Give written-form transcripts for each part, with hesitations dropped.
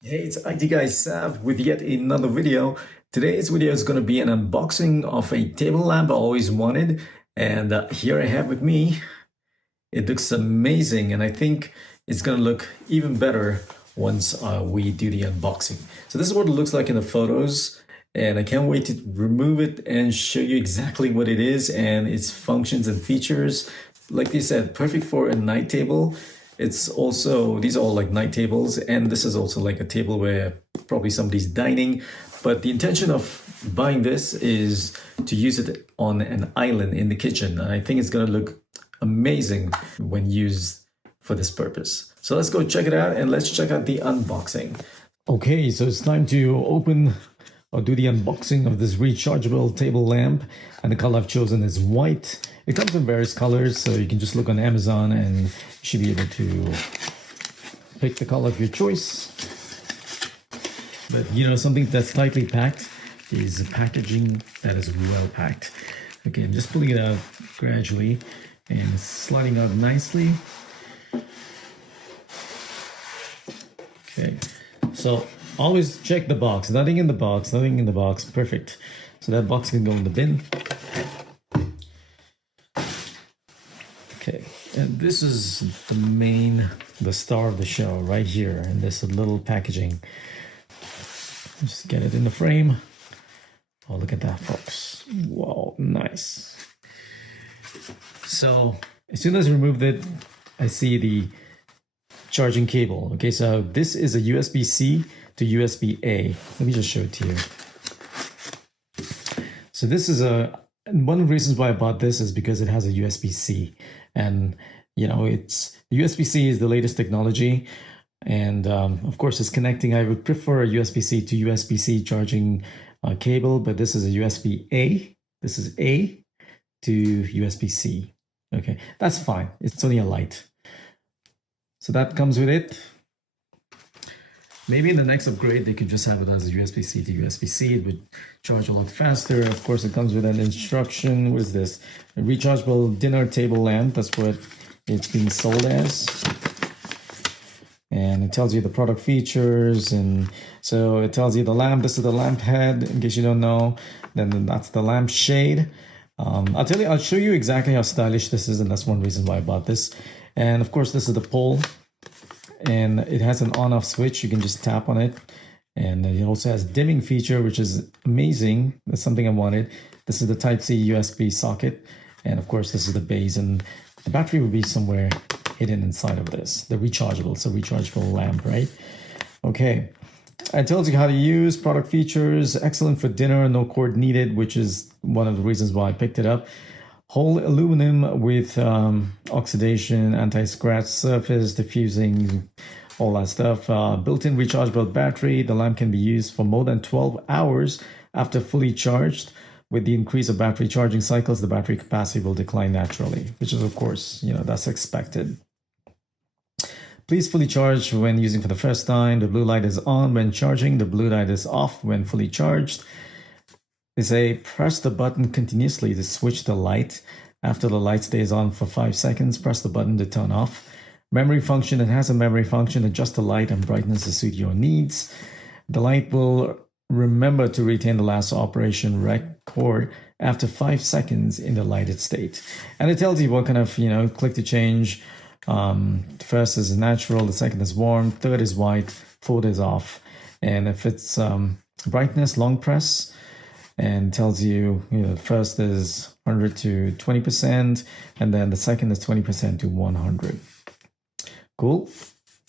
Hey, it's IT Guy Sav with yet another video. Today's video is going to be an unboxing of a table lamp I always wanted. And here I have with me. It looks amazing, and I think it's going to look even better once we do the unboxing. So this is what it looks like in the photos, and I can't wait to remove it and show you exactly what it is and its functions and features. Like they said, perfect for a night table. It's also, these are all like night tables, and this is also like a table where probably somebody's dining. But the intention of buying this is to use it on an island in the kitchen. And I think it's going to look amazing when used for this purpose. So let's go check it out and let's check out the unboxing. Okay, so it's time to open or do the unboxing of this rechargeable table lamp, and the color I've chosen is white. It comes in various colors, so you can just look on Amazon and you should be able to pick the color of your choice. But you know, something that's tightly packed is packaging that is well packed. Okay, I'm just pulling it out gradually and sliding out nicely. Okay, so always check the box. Nothing in the box, nothing in the box. Perfect. So that box can go in the bin. Okay, and this is the star of the show right here in this little packaging. Just get it in the frame. Oh, look at that, folks. Wow, nice. So as soon as I removed it, I see the charging cable. Okay, so this is a USB-C to USB-A. Let me just show it to you. So this is one of the reasons why I bought this is because it has a USB-C, and you know, USB-C is the latest technology, and of course it's connecting. I would prefer a USB-C to USB-C charging cable, but this is a USB-A. This is A to USB-C. Okay, that's fine. It's only a light. So that comes with it. Maybe in the next upgrade, they could just have it as a USB-C to USB-C. It would charge a lot faster. Of course, it comes with an instruction. What is this? A rechargeable dinner table lamp. That's what it's being sold as. And it tells you the product features. And so it tells you the lamp. This is the lamp head, in case you don't know. Then that's the lamp shade. I'll show you exactly how stylish this is. And that's one reason why I bought this. And of course, this is the pole. And it has an on-off switch. You can just tap on it, and it also has dimming feature, which is amazing. That's something I wanted. This is the Type-C USB socket, and of course this is the base, and the battery will be somewhere hidden inside of this. The rechargeable, it's a rechargeable lamp, right? Okay, it tells you how to use, product features, excellent for dinner, no cord needed, which is one of the reasons why I picked it up. Whole aluminum with oxidation, anti-scratch surface, diffusing, all that stuff. Built-in rechargeable battery. The lamp can be used for more than 12 hours after fully charged. With the increase of battery charging cycles, the battery capacity will decline naturally, which is, of course, you know, that's expected. Please fully charge when using for the first time. The blue light is on when charging. The blue light is off when fully charged. They say press the button continuously to switch the light. After the light stays on for 5 seconds, press the button to turn off. Memory function, it has a memory function. Adjust the light and brightness to suit your needs. The light will remember to retain the last operation record after 5 seconds in the lighted state. And it tells you what kind of, you know, click to change. First is natural, the second is warm, third is white, fourth is off. And if it's brightness, long press, and tells you, you know, first is 100 to 20%, and then the second is 20% to 100. Cool.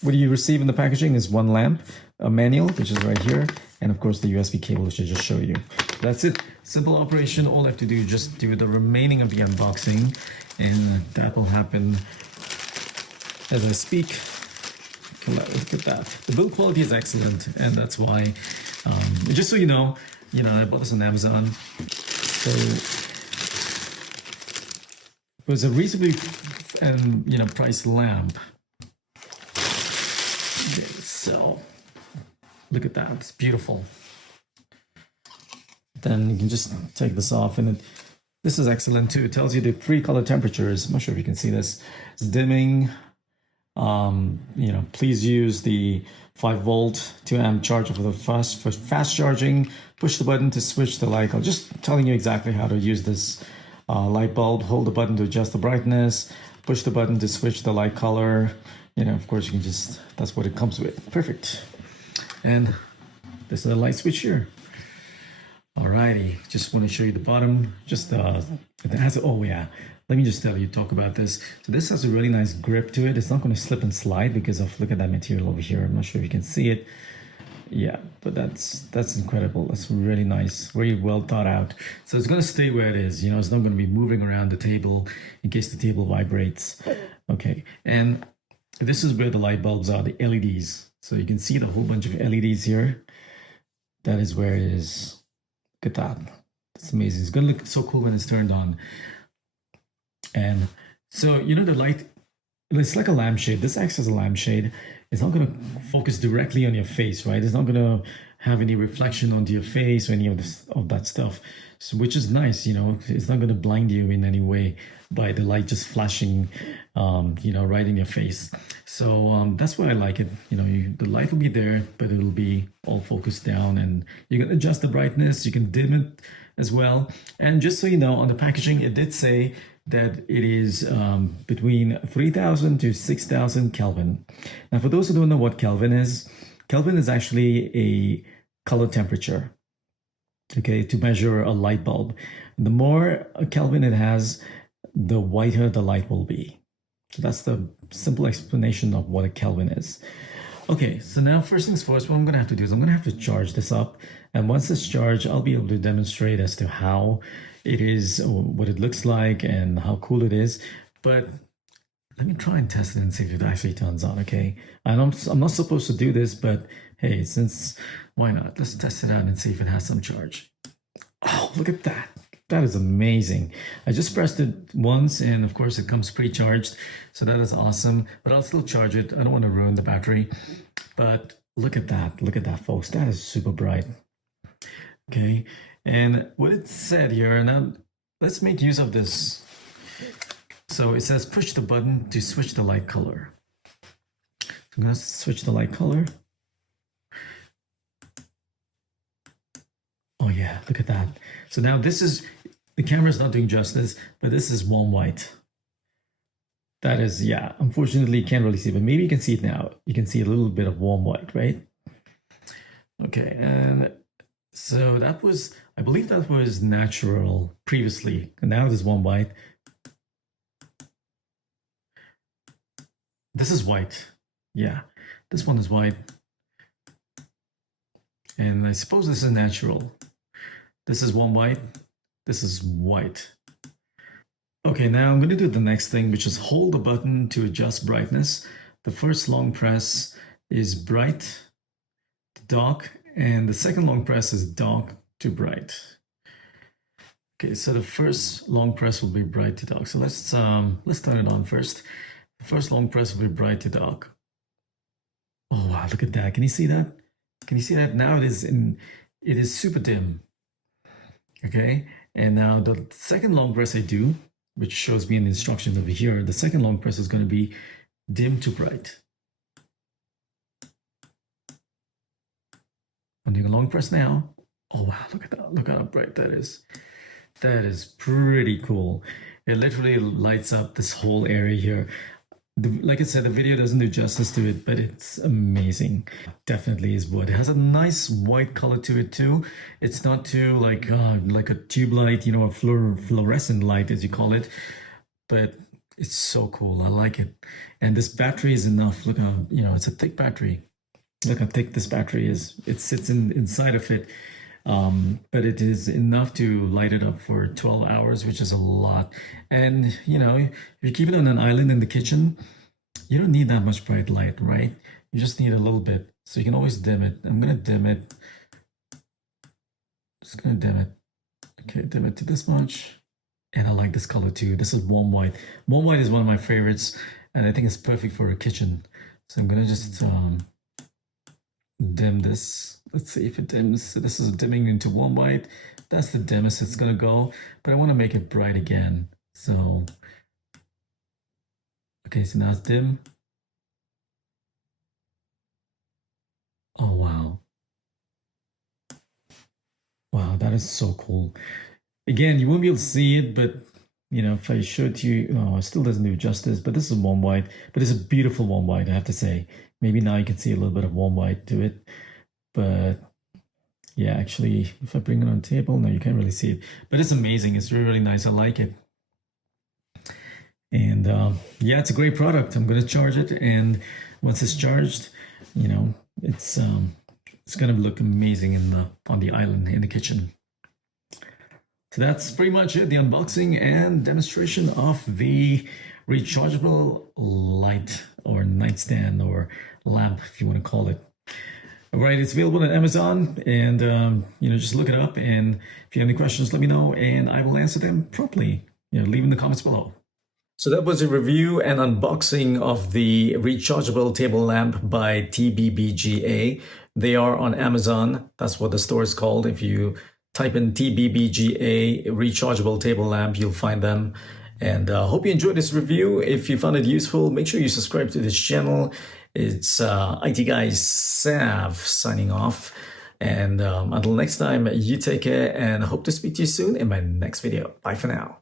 What you receive in the packaging is one lamp, a manual, which is right here, and of course the USB cable, which I just showed you. That's it. Simple operation. All I have to do is just do the remaining of the unboxing, and that will happen as I speak. Look at that. The build quality is excellent, and that's why, just so you know, I bought this on Amazon. So it was a reasonably priced lamp. Okay, so look at that, it's beautiful. Then you can just take this off, and this is excellent too. It tells you the 3 color temperatures. I'm not sure if you can see this. It's dimming, please use the 5-volt 2 amp charger for fast charging. Push the button to switch the light. I'm just telling you exactly how to use this light bulb. Hold the button to adjust the brightness. Push the button to switch the light color. Of course, you can just, that's what it comes with. Perfect. And this is the light switch here. Alrighty, just want to show you the bottom. Just it has, oh yeah, let me just talk about this. So this has a really nice grip to it. It's not going to slip and slide because of, look at that material over here. I'm not sure if you can see it. Yeah, but that's incredible. That's really nice, very well thought out. So it's going to stay where it is. It's not going to be moving around the table in case the table vibrates. Okay, and this is where the light bulbs are, the LEDs. So you can see the whole bunch of LEDs here. That is where it is. Look at that. That's amazing. It's going to look so cool when it's turned on. And so, the light, it's like a lampshade. This acts as a lampshade. It's not going to focus directly on your face, right? It's not going to have any reflection onto your face or any of that stuff, so, which is nice. It's not going to blind you in any way by the light just flashing, right in your face. So that's why I like it. The light will be there, but it'll be all focused down, and you can adjust the brightness. You can dim it as well. And just so you know, on the packaging, it did say that it is between 3,000 to 6,000 Kelvin. Now, for those who don't know what Kelvin is actually a color temperature, okay, to measure a light bulb. The more Kelvin it has, the whiter the light will be. So that's the simple explanation of what a Kelvin is. Okay, so now first things first, what I'm going to have to do is I'm going to have to charge this up. And once it's charged, I'll be able to demonstrate as to how it is, what it looks like, and how cool it is. But let me try and test it and see if it actually turns on, okay? I'm not supposed to do this, but hey, why not? Let's test it out and see if it has some charge. Oh, look at that. That is amazing. I just pressed it once, and of course it comes pre-charged, so that is awesome. But I'll still charge it. I don't want to ruin the battery. But look at that, folks. That is super bright. Okay, and what it said here, now let's make use of this. So it says push the button to switch the light color. I'm going to switch the light color. Oh yeah, look at that. So now this is, the camera's not doing justice, but this is warm white. That is, yeah, unfortunately you can't really see, but maybe you can see it now. You can see a little bit of warm white, right? Okay, and so that was, I believe that was natural previously, and now there's warm white. This is white. Yeah, this one is white. And I suppose this is natural. This is warm white. This is white. Okay, now I'm going to do the next thing, which is hold the button to adjust brightness. The first long press is bright to dark, and the second long press is dark to bright. Okay, so the first long press will be bright to dark. So let's turn it on first. The first long press will be bright to dark. Oh wow, look at that. Can you see that? Can you see that? Now it is super dim. Okay, and now the second long press I do, which shows me an instruction over here, the second long press is going to be dim to bright. I'm doing a long press now. Oh wow, look at that. Look how bright that is. That is pretty cool. It literally lights up this whole area here. Like I said, the video doesn't do justice to it, but it's amazing. Definitely is wood. It has a nice white color to it too. It's not too like a tube light, a fluorescent light as you call it, but it's so cool. I like it. And this battery is enough. Look how, it's a thick battery. Look how thick this battery is. It sits inside of it. But it is enough to light it up for 12 hours, which is a lot. And, if you keep it on an island in the kitchen, you don't need that much bright light, right? You just need a little bit. So you can always dim it. I'm going to dim it. Just going to dim it. Okay, dim it to this much. And I like this color too. This is warm white. Warm white is one of my favorites, and I think it's perfect for a kitchen. So I'm going to just dim this. Let's see if it dims. So this is dimming into warm white. That's the dimmest it's going to go, but I want to make it bright again. So, okay, so now it's dim. Oh, wow. Wow, that is so cool. Again, you won't be able to see it, but you know, if I show it to you, oh, it still doesn't do justice, but this is warm white, but it's a beautiful warm white, I have to say. Maybe now you can see a little bit of warm white to it, but yeah, actually, if I bring it on the table, no, you can't really see it, but it's amazing. It's really, really nice. I like it. And yeah, it's a great product. I'm going to charge it, and once it's charged, you know, it's going to look amazing in the on the island in the kitchen. So that's pretty much it, the unboxing and demonstration of the rechargeable light or nightstand or lamp, if you want to call it. All right, it's available on Amazon, and you know, just look it up. And if you have any questions, let me know, and I will answer them promptly. You know, leave in the comments below. So that was a review and unboxing of the rechargeable table lamp by TBBGA. They are on Amazon. That's what the store is called. If you type in TBBGA rechargeable table lamp, you'll find them. And hope you enjoyed this review. If you found it useful, make sure you subscribe to this channel. It's IT Guys Sav signing off. And until next time, you take care, and hope to speak to you soon in my next video. Bye for now.